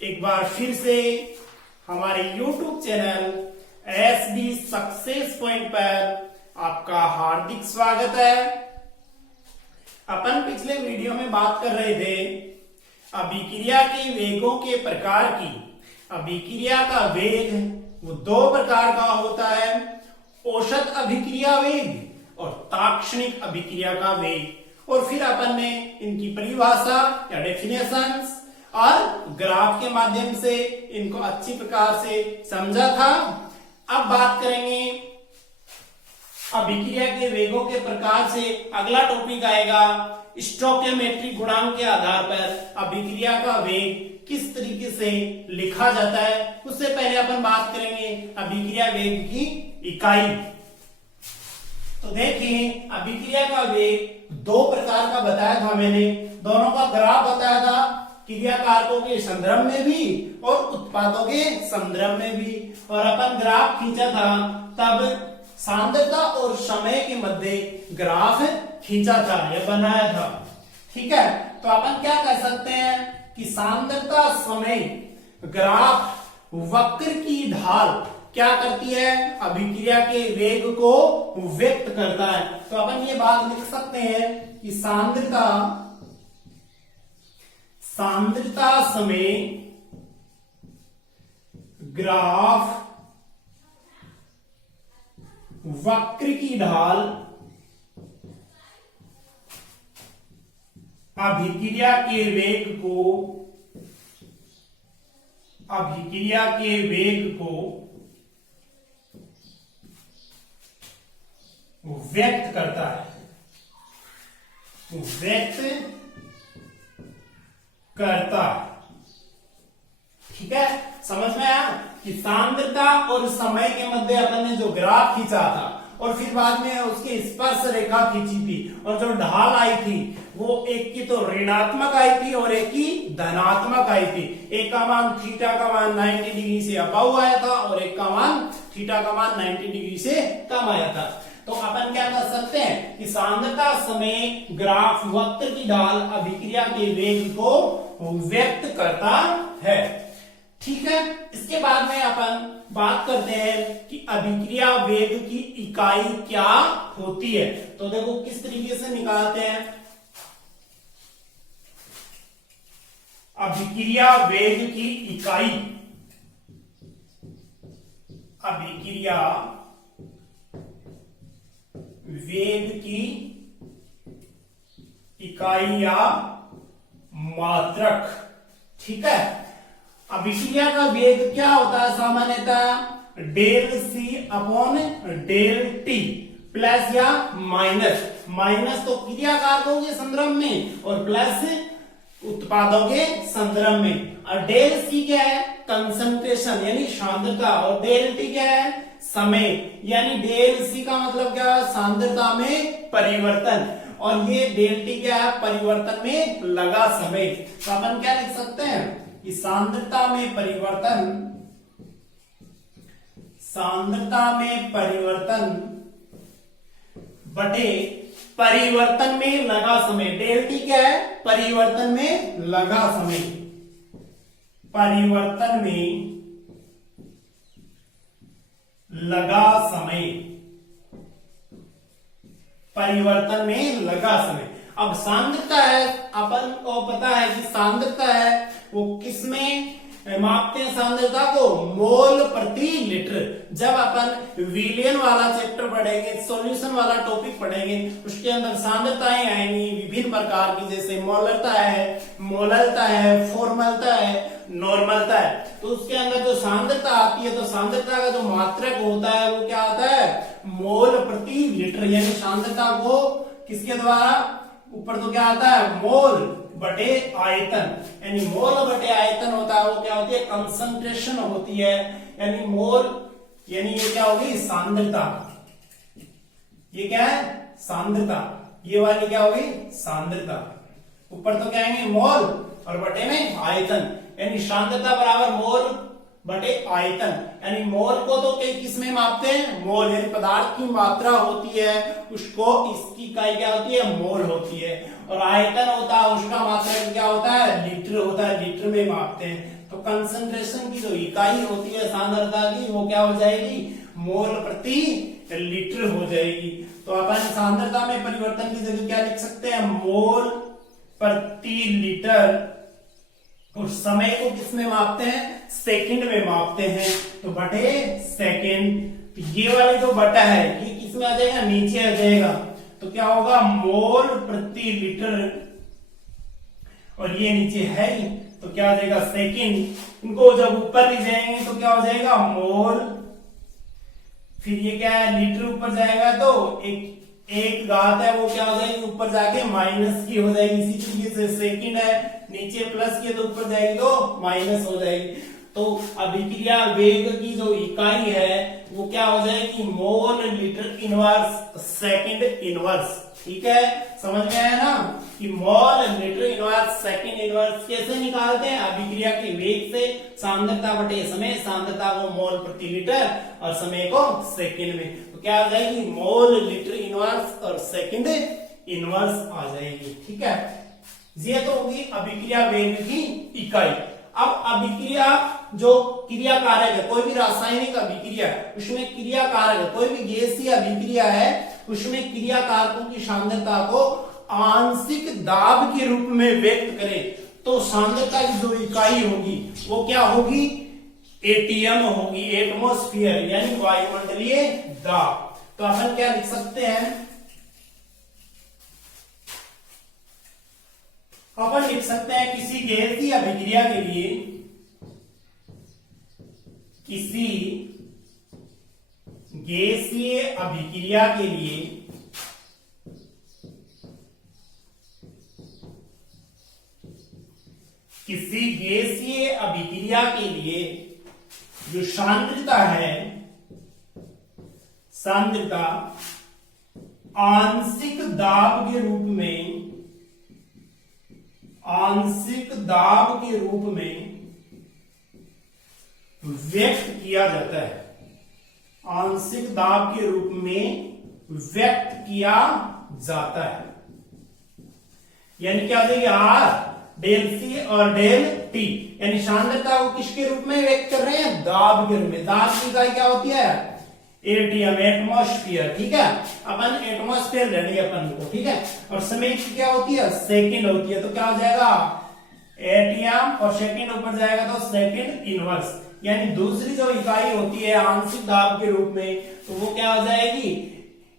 एक बार फिर से हमारे YouTube channel SB success point पर आपका हार्दिक स्वागत है। अपन पिछले वीडियो में बात कर रहे थे अभिक्रिया के वेगों के प्रकार की। अभिक्रिया का वेग वो दो प्रकार का होता है, औसत अभिक्रिया वेग और ताक्षणिक अभिक्रिया का वेग। और फिर अपन ने इनकी परिभाषा या डेफिनेशंस और ग्राफ के माध्यम से इनको अच्छी प्रकार से समझा था। अब बात करेंगे अभिक्रिया के वेगों के प्रकार से। अगला टॉपिक आएगा स्टोइकियोमेट्रिक गुणांक के आधार पर अभिक्रिया का वेग किस तरीके से लिखा जाता है। उससे पहले अपन बात करेंगे अभिक्रिया वेग की इकाई। तो देखिए अभिक्रिया का वेग दो प्रकार का बताया था मैंने, दोनों का ग्राफ बताया था, क्रिया कारकों के संदर्भ में भी और उत्पादों के संदर्भ में भी। और अपन ग्राफ खींचा था तब सांद्रता और समय के मध्य ग्राफ खींचा था या बनाया था। ठीक है, तो अपन क्या कह सकते हैं कि सांद्रता समय ग्राफ वक्र की ढाल क्या करती है, अभिक्रिया के वेग को व्यक्त करता है। तो अपन ये बात लिख सकते हैं कि सांद्रता समय ग्राफ वक्र की ढाल अभिक्रिया के वेग को व्यक्त करता है, ठीक है, समझ में आया कि सांद्रता और समय के मध्य अपन ने जो ग्राफ खींचा था और फिर बाद में उसकी स्पर्श रेखा खींची थी और जो ढाल आई थी वो एक की तो ऋणात्मक आई थी और एक की धनात्मक आई थी। एक का मान थीटा का मान 90 डिग्री से अबव आया था और एक का मान थीटा का मान 90 डिग्री से कम आया था। तो अपन क्या कर सकते हैं कि सांद्रता समय ग्राफ वक्र की ढाल अभिक्रिया के वेग को व्यक्त करता है। ठीक है, इसके बाद में अपन बात करते हैं कि अभिक्रिया वेग की इकाई क्या होती है। तो देखो किस तरीके से निकालते हैं। अभिक्रिया वेग की इकाई, अभिक्रिया वेग की इकाई या मात्रक। ठीक है, अभिक्रिया का वेग क्या होता है सामान्यतः del C upon del T plus या माइनस तो क्रिया कारकों के संदर्भ में और प्लस उत्पादों के संदर्भ में। और डेल सी क्या है, कंसंट्रेशन यानी सांद्रता, और डेल टी क्या है, समय। यानी डेल सी का मतलब क्या है, सांद्रता में परिवर्तन, और ये डेल टी क्या है, परिवर्तन में लगा समय। तो अपन क्या लिख सकते हैं कि सांद्रता में परिवर्तन बटे परिवर्तन में लगा समय। डेल टी क्या है, परिवर्तन में लगा समय, परिवर्तन में लगा समय, परिवर्तन में लगा समय। अब सांद्रता है, अपन को पता है कि सांद्रता है वो किसमें मापते हैं, सांद्रता को मोल प्रति लीटर। जब अपन विलियन वाला चैप्टर पढ़ेंगे, सॉल्यूशन वाला टॉपिक पढ़ेंगे, उसके अंदर सांद्रताएं आएंगी विभिन्न प्रकार की, जैसे मोलरता है, फॉर्मलता है, नॉर्मलता है। तो उसके अंदर जो सांद्रता आती है, तो सांद्रता का जो मात्रक होता है वो क्या होता है, मोल प्रति लीटर। यानी सांद्रता को किसके द्वारा, ऊपर तो क्या आता है, मोल बटे आयतन, यानी मोल बटे आयतन होता है, वो क्या होती है, कंसंट्रेशन होती है। यानी मोल, यानी ये क्या होगी, सांद्रता। ये क्या है, सांद्रता। ये वाली क्या होगी, सांद्रता। ऊपर तो क्या आएंगे, मोल और बटे में आयतन, यानी सांद्रता बराबर मोल बटे आयतन, यानी मोल को तो किस में मापते हैं, मोल, यानी पदार्थ की मात्रा होती है उसको, इसकी इकाई क्या होती है, मोल होती है, और आयतन होता है उसका मात्रा क्या होता है, लीटर होता है, लीटर में मापते हैं। तो कंसंट्रेशन की जो इकाई होती है सांद्रता की, वो क्या हो जाएगी, मोल प्रति लीटर हो जाएगी। तो अपन सांद्रता में परिवर्तन की जगह क्या लिख सकते हैं, मोल प्रति लीटर, और समय को किसमें मापते हैं, सेकंड में मापते हैं, तो बटे सेकंड। तो ये वाले जो बटा है ये किसमें आ जाएगा, नीचे आ जाएगा, तो क्या होगा, मोल प्रति लीटर, और ये नीचे है ही, तो क्या हो जाएगा, सेकंड। इनको जब ऊपर ले जाएंगे तो क्या हो जाएगा, मोल, फिर ये क्या है, लीटर ऊपर जाएगा तो एक घात है वो क्या हो जाएगी, ऊपर जाके माइनस की हो जाएगी। इसी तरीके से सेकंड है, नीचे प्लस की तो ऊपर जाएगी तो माइनस हो जाएगी। तो अभिक्रिया वेग की जो इकाई है वो क्या हो जाएगी, mole litre inverse second inverse. ठीक है, समझ में आया ना कि mole litre inverse second inverse कैसे निकालते हैं, अभिक्रिया के वेग से सांद्रता बटे समय, सांद्रता को मोल प्रति लीटर और समय को सेकंड में, तो क्या आ जाएगी, मोल लीटर इनवर्स और सेकंड इनवर्स आ जाएगी। ठीक है, ये तो होगी अभिक्रिया वेग की इकाई। अब अभिक्रिया जो क्रिया कारक है, कोई भी रासायनिक अभिक्रिया उसमें क्रिया कारक, कोई भी गैसीय अभिक्रिया है उसमें क्रिया कारकों की सांद्रता को आंशिक दाब के रूप में व्यक्त करें, तो सांद्रता की जो इकाई होगी वो क्या होगी, एटीएम होगी, एटमॉस्फेयर, यानी वायुमंडलीय दाब। तो अपन क्या लिख सकते हैं, अपन लिख सकते हैं किसी गैसीय अभिक्रिया के लिए, किसी गैसीय अभिक्रिया के लिए किसी गैसीय अभिक्रिया के लिए जो सांद्रता है, सांद्रता आंशिक दाब के रूप में, आंशिक दाब के रूप में व्यक्त किया जाता है, आंशिक दाब के रूप में व्यक्त किया जाता है, यानी क्या हो जाएगी, आर डेल सी और डेल टी, यानी सांद्रता को किसके रूप में व्यक्त कर रहे हैं, दाब के रूप में। दाब की इकाई क्या होती है, एटीएम, एटमॉस्फेयर। ठीक है, अपन एटमॉस्फेयर ले लिया अपन को। ठीक है, और समय की क्या होती है, सेकंड होती है, तो क्या हो जाएगा, एटीएम और सेकंड ऊपर जाएगा तो सेकंड इनवर्स, यानी दूसरी जो इकाई होती है आंशिक दाब के रूप में, तो वो क्या हो जाएगी,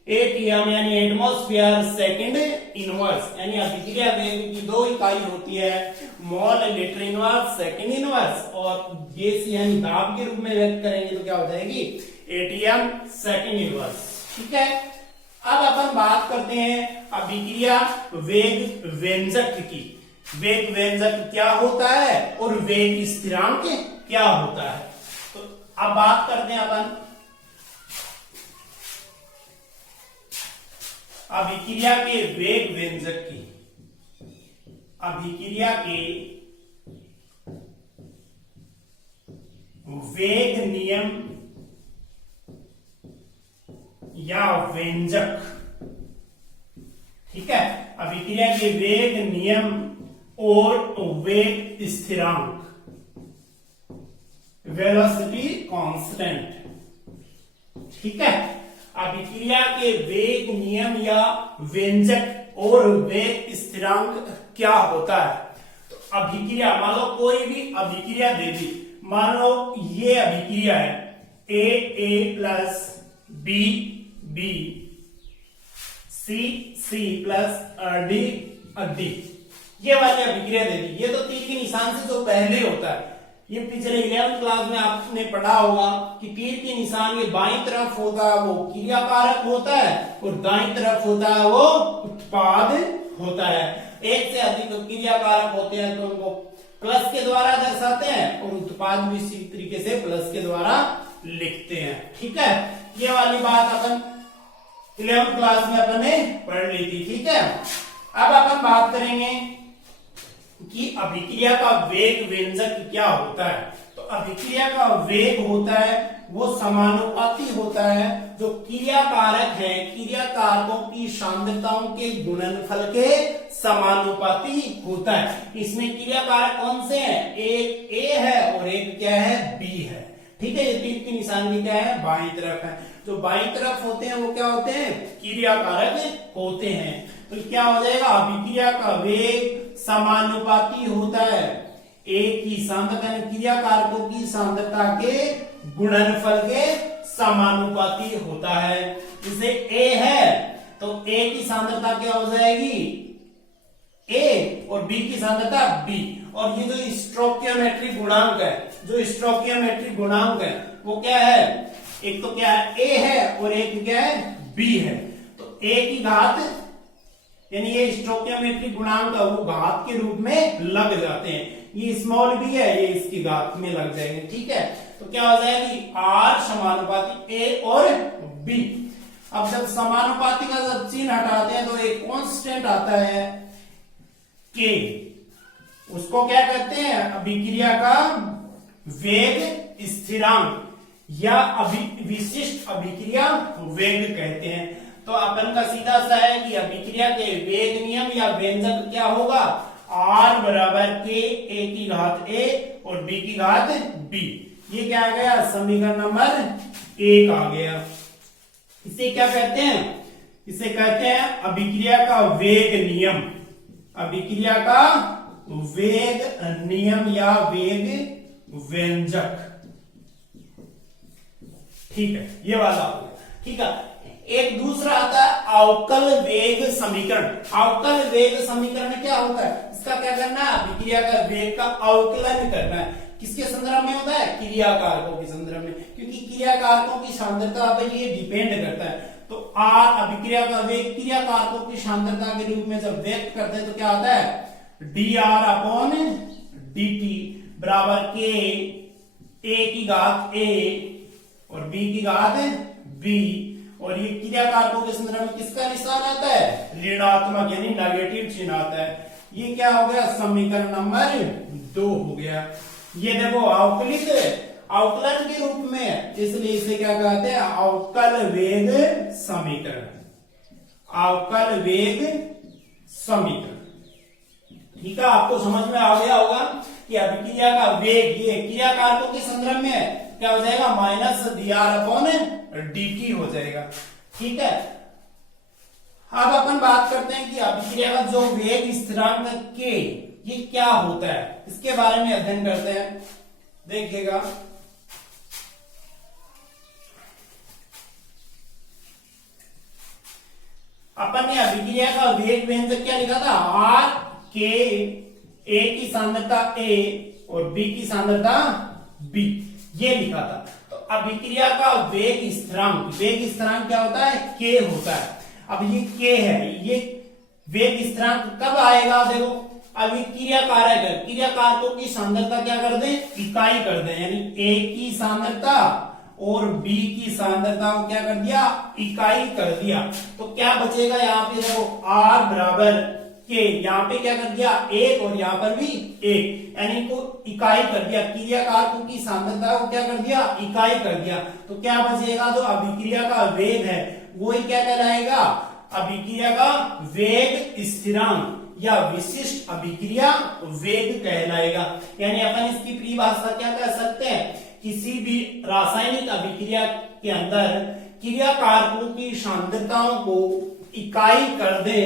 एटीएम यानी एटमॉस्फेयर सेकंड इनवर्स, यानी अभिक्रिया वेग की दो इकाई होती है, mole litre inverse second inverse, और गैस यानी दाब के रूप में व्यक्त करेंगे तो क्या हो जाएगी, एटीएम सेकंड इनवर्स। ठीक है, अब अपन बात करते हैं अभिक्रिया वेग व्यंजक की। वेग व्यंजक क्या होता है और वेग स्थिरांक क्या होता है, तो अब बात करते हैं अपन अभिक्रिया के वेग व्यंजक की। अभिक्रिया के वेग नियम या व्यंजक। ठीक है, अभिक्रिया के वेग नियम और वेग स्थिरांक, वेलोसिटी कांस्टेंट। ठीक है, अभिक्रिया के वेग नियम या व्यंजक और वेग स्थिरांक क्या होता है, तो अभिक्रिया, मान लो कोई भी अभिक्रिया दे दी, मान लो ये अभिक्रिया है A plus B B, C plus D D, ये वाली अभिक्रिया दे दी। ये तो तीर के निशान से जो पहले होता है, ये पिछले 11वीं क्लास में आपने पढ़ा होगा कि तीर के निशान के बाईं तरफ होता है वो क्रिया कारक होता है और दाईं तरफ होता है वो उत्पाद होता है। एक से अधिक क्रिया कारक होते हैं तो उनको प्लस के द्वारा दर्शाते हैं और उत्पाद भी इसी तरीके से प्लस के द्वारा लिखते हैं। ठीक है, ये वाली बात अपन 11वीं क्लास में अपन ने पढ़ ली थी। ठीक है, अब अपन बात करेंगे कि अभिक्रिया का वेग व्यंजक क्या होता है। तो अभिक्रिया का वेग होता है वो समानुपाती होता है जो क्रिया कारक है, क्रिया कारकों की सांद्रताओं के गुणनफल के समानुपाती होता है। इसमें क्रिया कारक कौन से हैं? एक ए है और एक क्या है? बी है। ठीक है, ये तीर की निशानी क्या है? बाईं तरफ है। जो बाईं तरफ होते हैं वो क्या होते हैं? क्रिया कारक होते हैं। तो क्या हो जाएगा? अभिक्रिया का वेग समानुपाती होता है एक की सांद्रता, क्रिया कारकों की सांद्रता के गुणनफल के समानुपाती होता है। जैसे ए है तो ए की सांद्रता क्या हो जाएगी? ए, और बी की सांद्रता बी। और ये जो स्टोइकियोमेट्रिक गुणांक है, जो स्टोइकियोमेट्रिक गुणांक है वो क्या है? एक तो क्या है? ए है और एक क्या है? बी है। तो ए की घात यानी ये स्टोइकियोमेट्रिक गुणांक वो घात के रूप में लग जाते हैं। ये स्मॉल बी है, ये इसकी घात में लग जाएंगे। ठीक है, तो क्या हो जाएगी? आर समानुपाती ए और बी। अब जब समानुपाती का जब चिन्ह हटाते हैं तो एक कांस्टेंट आता है के, उसको क्या कहते हैं? अभिक्रिया का वेग स्थिरांक या विशिष्ट अभिक्रिया वेग कहते हैं। तो अपन का सीधा सा है कि अभिक्रिया के वेग नियम या व्यंजक क्या होगा? आर बराबर के, ए की घात ए और बी की घात बी। ये क्या आ गया? समीकरण नंबर 1 आ गया। इसे क्या कहते हैं? इसे कहते हैं अभिक्रिया का वेग नियम। अभिक्रिया का वेग नियम या वेग व्यंजक। ठीक है, ये वाला हो गया। ठीक है, एक दूसरा आता है अवकल वेग समीकरण। अवकल वेग समीकरण क्या होता है? इसका क्या करना है? अभिक्रिया का वेग का अवकलन करना है। किसके संदर्भ में होता है? क्रिया कारकों के संदर्भ में, क्योंकि क्रिया कारकों की सांद्रता पर ये डिपेंड करता है। तो आर अभिक्रिया का वेग क्रिया कारकों की सांद्रता के रूप में जब व्यक्त करते हैं तो क्या आता है? D R upon D T बराबर के, ए की घात ए और बी की घात बी। और ये क्रिया कारकों के संदर्भ में किसका निशान आता है? ऋणात्मक यानी नेगेटिव चिन्ह आता है। ये क्या हो गया? समीकरण नंबर 2 हो गया। ये देखो अवकलित अवकलन के रूप में, इसलिए इसे क्या कहते हैं? अवकल वेग समीकरण। अवकल वेग समीकरण। ठीक है, आपको समझ में आ गया होगा कि अभिक्रिया का वेग ये क्रिया कारकों के संदर्भ में क्या हो जाएगा? Minus D R upon D T हो जाएगा। ठीक है, अब अपन बात करते हैं कि अभिक्रिया का जो वेग स्थिरांक के ये क्या होता है, इसके बारे में अध्ययन करते हैं। देखिएगा, अपन ने अभिक्रिया का वेग व्यंजक क्या लिखा था? आर के, ए की सांद्रता ए और बी की सांद्रता बी, ये लिखा था। तो अभिक्रिया का वेग स्थिरांक, वेग स्थिरांक क्या होता है? के होता है। अब ये के है, ये वेग स्थिरांक कब आएगा? देखो, अभी क्रिया कारक है, क्रिया कारकों की सांद्रता क्या कर दें? इकाई कर दें, यानी ए की सांद्रता और बी की सांद्रता को क्या कर दिया? इकाई कर दिया। तो क्या बचेगा यहाँ पे? देखो आर बराबर के, यहाँ पे क्या कर दिया? एक, और यहाँ पर भी एक, यानी को इकाई कर दिया। क्रिया कारकों की सांद्रता को क्या कर दिया? इकाई कर दिया। तो क्या बचेगा? जो अभिक्रिया का वेग है वो ही क्या कहलाएगा? अभिक्रिया का वेग स्थिरांक या विशिष्ट अभिक्रिया वेग कहलाएगा। यानी अपन इसकी परिभाषा क्या कह सकते हैं? किसी भी रासायनिक अभिक्रिया के अंदर क्रिया कारकों की सांद्रताओं को इकाई कर दे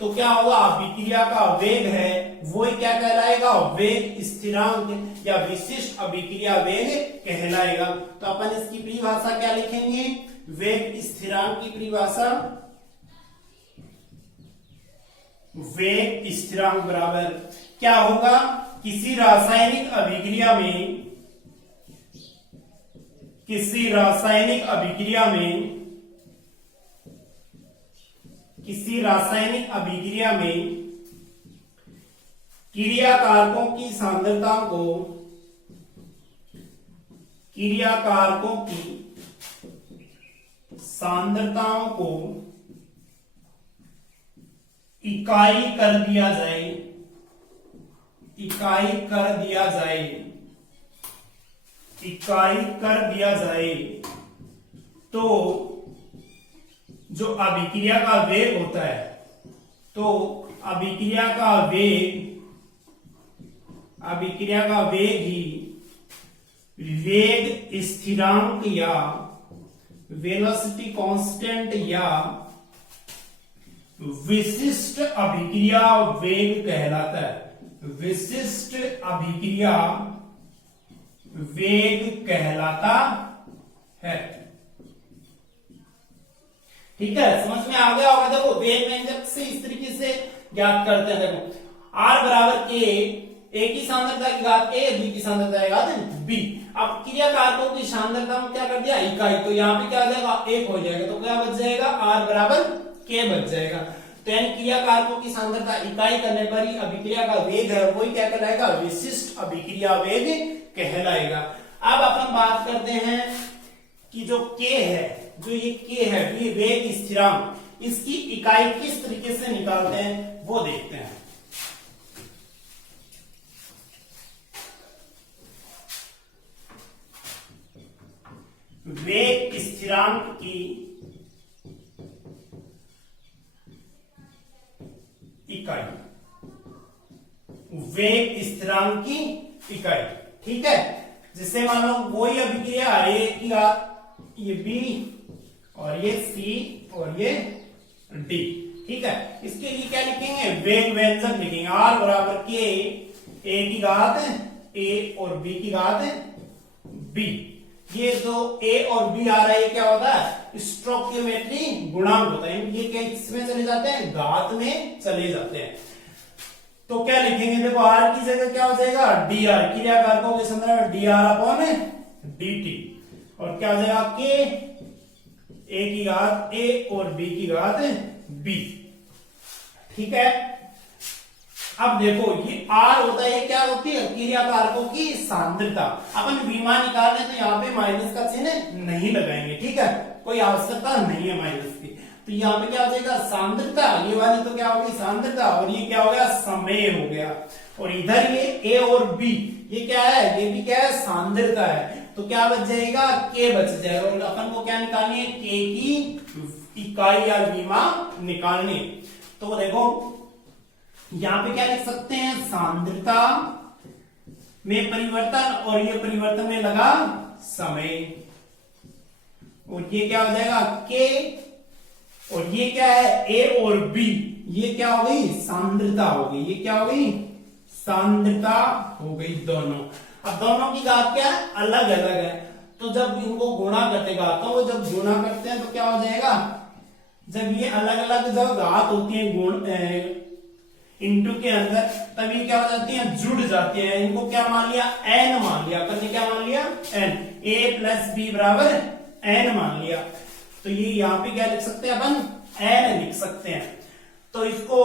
तो क्या होगा? अभिक्रिया का वेग है वो क्या कहलाएगा? वेग स्थिरांक या विशिष्ट अभिक्रिया वेग कहलाएगा। तो अपन इसकी परिभाषा क्या लिखेंगे? वेग स्थिरांक की परिभाषा, वेग स्थिरांक बराबर क्या होगा? किसी रासायनिक अभिक्रिया में, किसी रासायनिक अभिक्रिया में, किसी रासायनिक अभिक्रिया में क्रिया कारकों की सांद्रता को, क्रिया कारकों की सांद्रताओं को इकाई कर दिया जाए, इकाई कर दिया जाए इकाई कर दिया जाए तो जो अभिक्रिया का वेग होता है, तो अभिक्रिया का वेग ही वेग स्थिरांक या वेलोसिटी कांस्टेंट या विशिष्ट अभिक्रिया वेग कहलाता है। विशिष्ट अभिक्रिया वेग कहलाता है। ठीक है, समझ में आ गया होगा। देखो वेग व्यंजक से इस तरीके से ज्ञात करते हैं। देखो R बराबर के ए की सांद्रता की घात ए, बी की सांद्रता की घात बी। अब क्रिया कारकों की सांद्रता में क्या कर दिया, इकाई, तो यहाँ पे क्या आ जाएगा, एक हो जाएगा, तो क्या बच जाएगा, R बराबर के बच जाएगा। तो यानी क्रिया कारकों की सांद्रता इकाई करने पर ही अभिक्रिया का वेग है वही क्या कहलाएगा, विशिष्ट अभिक्रिया वेग कहलाएगा। अब अपन बात करते हैं कि जो K है, जो ये K है, ये वेग स्थिरांक, इसकी इकाई किस तरीके से निकालते हैं वो देखते हैं। वेग स्थिरांक की इकाई, वेग स्थिरांक की इकाई, ठीक है। जिससे मान लो वही अभिक्रिया ए की घात, ये बी और ये सी और ये डी, ठीक है। इसके लिए क्या लिखेंगे, वेग व्यंजक लिखेंगे। आर बराबर के ए की घात ए और बी की घात बी। ये जो ए और बी आ रहा है, ये क्या होता है, स्टोइकियोमेट्री गुणांक होता है। ये क्या इसमें चले जाते हैं, घात में चले जाते हैं। तो क्या लिखेंगे, देखो आर की जगह क्या हो जाएगा, डी आर, क्रिया कारकों के संदर्भ D R upon D T, और क्या हो जाएगा के ए की घात ए और बी की घात बी, ठीक है। अब देखो ये आर होता है, ये क्या होती है, क्रिया कारकों की सांद्रता। अपन विमा निकाल रहे हैं तो यहाँ पे माइनस का चिन्ह नहीं लगाएंगे, ठीक है, कोई आवश्यकता नहीं है माइनस की। तो यहाँ पे क्या हो जाएगा, सांद्रता, ये वाली तो क्या होगी सांद्रता, और ये क्या हो गया, समय हो गया। और इधर ये ए और बी, ये क्या है, ये भी क्या है, सांद्रता है। तो क्या बच जाएगा, के बच जाएगा। और अपन को क्या निकालनी है, के की इकाई या विमा निकालनी। तो देखो यहां पे क्या लिख सकते हैं, सांद्रता में परिवर्तन, और ये परिवर्तन में लगा समय, और ये क्या हो जाएगा के, और ये क्या है ए और बी, ये क्या हो गई, सांद्रता हो गई। ये क्या हो गई, सांद्रता हो गई दोनों। अब दोनों की घात क्या है, अलग अलग है। तो जब इनको गुणा करते घातों को जब गुणा करते हैं तो क्या हो जाएगा, जब ये अलग अलग जब घात होती है गुण इंटू के अंदर, तभी क्या हो जाती है, जुड़ जाती है। इनको क्या मान लिया, एन मान लिया अपन ने, क्या मान लिया, एन, ए प्लस बी बराबर एन मान लिया। तो ये यहाँ पे क्या लिख सकते हैं अपन, एन लिख सकते हैं। तो इसको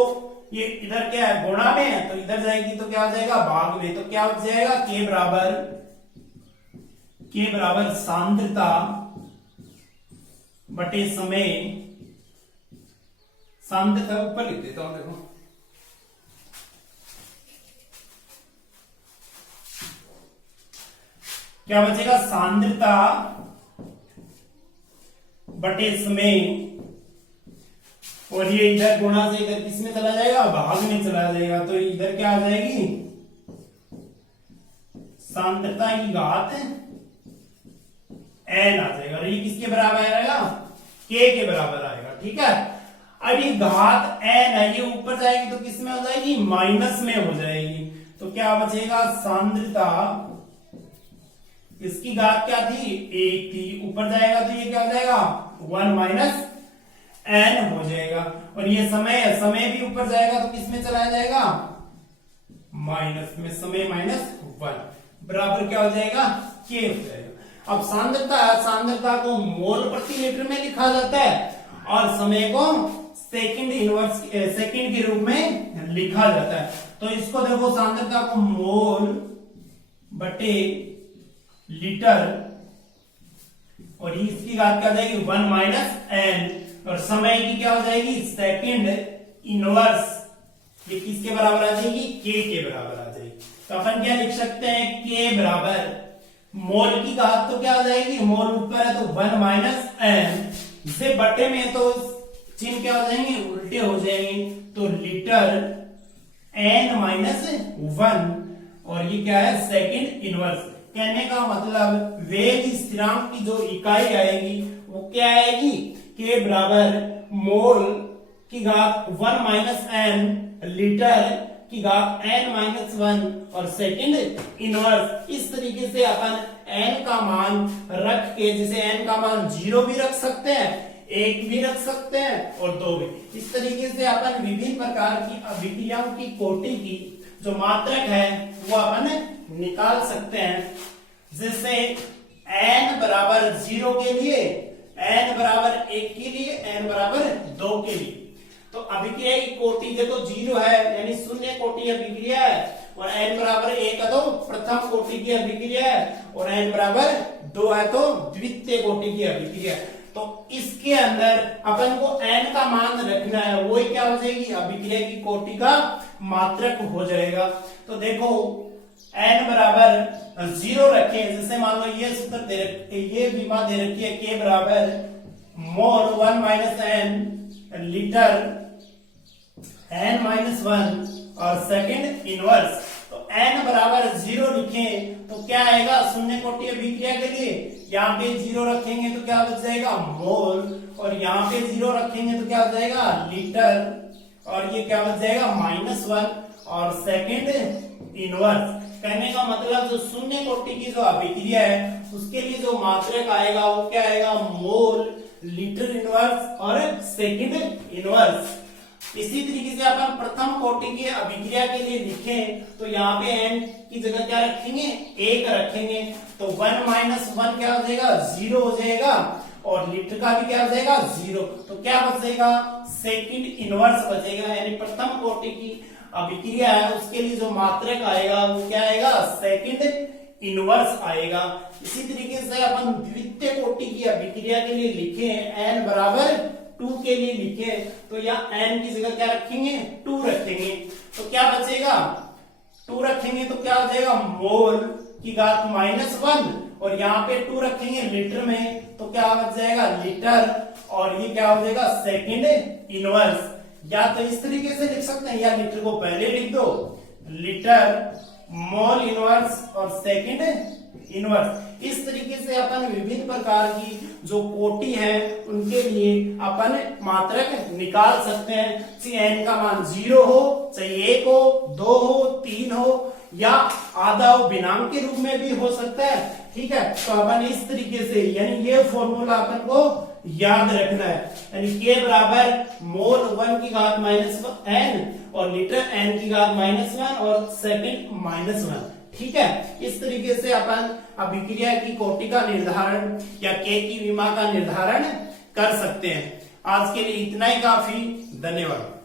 ये इधर क्या है, गुणा में है, तो इधर जाएगी तो क्या हो जाएगा, भाग में। तो क्या हो जाएगा, के बराबर सांद्रता बटे समय, सांद्रता ऊपर लिख देता हूं, देखो क्या बचेगा, सांद्रता बटे समय, और ये इधर गुणा से इधर किस में चला जाएगा, भाग में चला जाएगा। तो इधर क्या आ जाएगी, सांद्रता की घात एन आ जाएगा, और ये किसके बराबर आएगा, के बराबर आएगा, ठीक है। अब ये घात एन है, ये ऊपर जाएगी तो किस में हो जाएगी, माइनस में हो जाएगी। तो क्या बचेगा, सांद्रता, इसकी घात क्या थी, एक थी, ऊपर जाएगा तो ये क्या हो जाएगा, 1 माइनस एन हो जाएगा। और ये समय है, समय भी ऊपर जाएगा तो किस में चला जाएगा, माइनस में, समय माइनस 1 बराबर क्या हो जाएगा, के हो जाएगा। अब सांद्रता को मोल प्रति लीटर में लिखा जाता है, और समय को सेकंड के रूप में लिखा जाता है। तो इसको देखो, सांद्रता को मोल बटे लीटर, और इसकी घात क्या हो जाएगी, 1 माइनस एन, और समय की क्या हो जाएगी, सेकंड इनवर्स, ये किसके बराबर आ जाएगी, के बराबर आ जाएगी। तो अपन क्या लिख सकते हैं, के बराबर मोल की घात तो क्या आ जाएगी, मोल ऊपर है तो 1 माइनस एन, इसे बटे में तो चिन्ह क्या हो जाएंगे, उल्टे हो जाएंगे, तो लीटर एन माइनस 1, और ये क्या है, सेकंड इनवर्स। कहने का मतलब वेग स्थिरांक की जो इकाई आएगी वो क्या आएगी, के बराबर मोल की घात 1 माइनस एन, लीटर की घात n माइनस 1 और सेकंड इनवर्स। इस तरीके से अपन n का मान रख के, जैसे n का मान 0 भी रख सकते हैं, 1 भी रख सकते हैं और 2 भी। इस तरीके से अपन विभिन्न प्रकार की अभिक्रियाओं की कोटि की जो मात्रक है वो अपन निकाल सकते हैं। जैसे n बराबर 0 के लिए, n बराबर 1 के लिए, n बराबर 2 के लिए, तो अभिक्रिया की कोटि देखो 0 है यानी शून्य कोटि अभिक्रिया है, और n बराबर 1 है तो प्रथम कोटि की अभिक्रिया है, और n बराबर 2 है तो द्वितीय कोटि की अभिक्रिया है। तो इसके अंदर अपन को n का मान रखना है, वो क्या हो जाएगी, अभिक्रिया की कोटि का मात्रक हो जाएगा। तो देखो n बराबर 0 रखे, जैसे मान लो ये सूत्र दे रखे, ये विमा दे रखी है, k बराबर mole 1 minus N litre n minus 1 और सेकंड इनवर्स। तो n बराबर 0 लिखें तो क्या आएगा, शून्य कोटि अभिक्रिया के लिए यहाँ पे 0 रखेंगे तो क्या बच जाएगा, मोल, और यहाँ पे 0 रखेंगे तो क्या हो जाएगा, लीटर, और ये क्या बच जाएगा, -1 और सेकंड इनवर्स। कहने का मतलब जो शून्य कोटि की जो अभिक्रिया है उसके लिए जो मात्रक आएगा वो क्या आएगा, मोल, लीटर इनवर्स और सेकंड इनवर्स। इसी तरीके से अपन प्रथम कोटि की अभिक्रिया के लिए लिखें तो यहाँ पे n की जगह क्या रखेंगे, 1 रखेंगे, तो 1 माइनस 1 क्या हो जाएगा, 0 हो जाएगा, और लीटर का भी क्या हो जाएगा, 0, तो क्या बचेगा, सेकंड इनवर्स बचेगा, यानी प्रथम कोटि की अभिक्रिया है उसके लिए जो मात्रक आएगा वो क्या आएगा, सेकंड इनवर्स आएगा। इसी तरीके से अपन द्वितीय कोटि की अभिक्रिया के लिए लिखें, n बराबर 2 के लिए लिखे तो यहाँ n की जगह क्या रखेंगे, 2 रखेंगे, तो क्या बचेगा, 2 रखेंगे तो क्या हो जाएगा, मोल की घात -1, और यहाँ पे 2 रखेंगे लीटर में तो क्या बच जाएगा, लीटर, और ये क्या हो जाएगा, सेकंड इनवर्स। या तो इस तरीके से लिख सकते हैं, या लीटर को पहले लिख दो, लीटर मोल इनवर्स और सेकंड इनवर्स। इस तरीके से अपन विभिन्न प्रकार की जो कोटि है उनके लिए अपन मात्रक निकाल सकते हैं, चाहे n का मान 0 हो, चाहे 1 हो, 2 हो, 3 हो, या आधा हो, बिनाम के रूप में भी हो सकता है। ठीक है, तो अपन इस तरीके से, यानी ये फॉर्मूला अपन को याद रखना है, यानी k बराबर मोल 1 की घात -n और लीटर n की घात -1 और सेकंड -1। ठीक है, इस तरीके से अपन अभिक्रिया की कोटि का निर्धारण या k की विमा का निर्धारण कर सकते हैं। आज के लिए इतना ही काफी, धन्यवाद।